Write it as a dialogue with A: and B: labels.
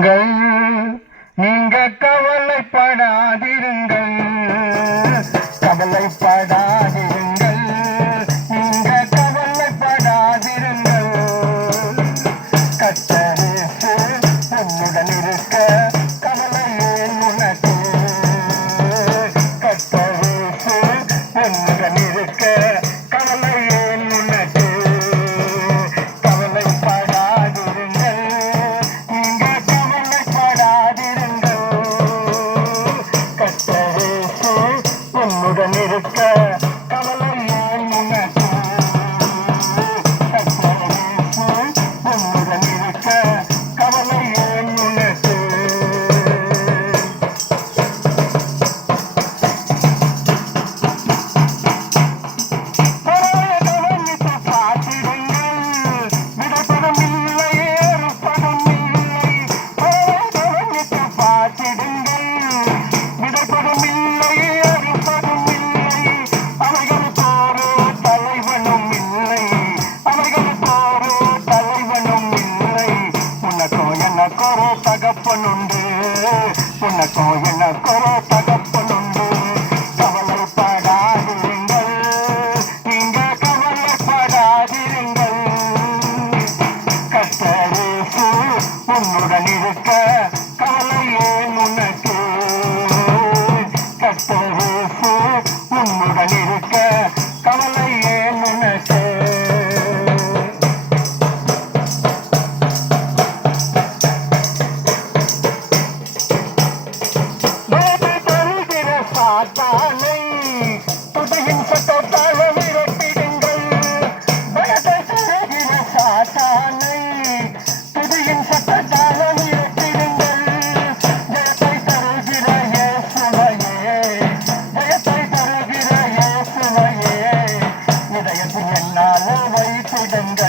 A: நீங்கள் நீங்க கவலைப்படாதிருங்கள். Oh, my God. வைத்திடுங்கள்